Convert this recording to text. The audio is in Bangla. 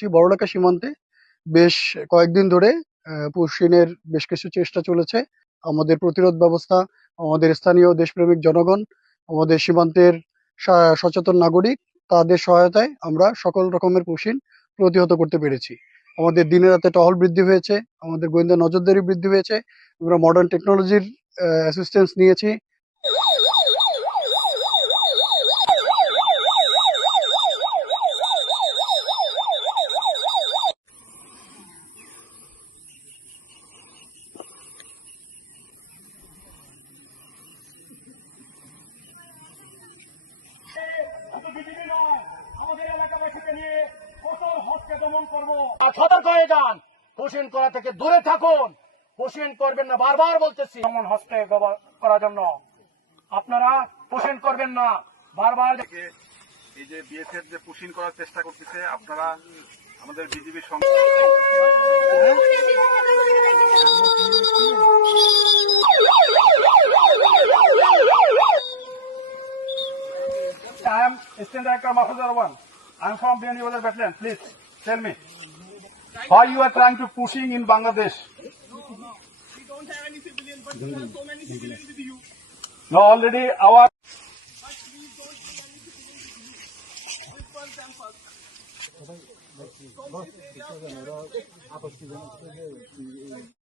করেছি বড়লেখা সীমান্তে বেশ কয়েকদিন ধরে পুশিনের বেশ কিছু চেষ্টা চলেছে। আমাদের প্রতিরোধ ব্যবস্থা, আমাদের স্থানীয় দেশপ্রেমিক জনগণ, আমাদের সীমান্তের সচেতন নাগরিক, তাদের সহায়তায় আমরা সকল রকমের পুশিন প্রতিহত করতে পেরেছি। আমাদের দিনে রাতে টহল বৃদ্ধি হয়েছে, আমাদের গোয়েন্দা নজরদারি বৃদ্ধি হয়েছে। আমরা মডার্ন টেকনোলজির অ্যাসিস্ট্যান্স নিয়েছি। সতর্ক হয়ে যান, পুশিন করা থেকে দূরে থাকুন। পুশিন করবেন না, বারবার বলতেছি। এমন হস্তে করার জন্য আপনারা পুশিন করবেন না, বারবার। এই যে বিএসএফ যে পুশিন করার চেষ্টা করতেছে, আপনারা আমাদের বিজিবির সঙ্গে I am Assistant Director Mahfuzur One. I am from BND Weather Battalion. Please tell me why you are trying to pushing in Bangladesh. We don't have any civilians, but we have so many civilians with you. No, already our. But we don't have any civilians with you. Disperse them first. From this area, we have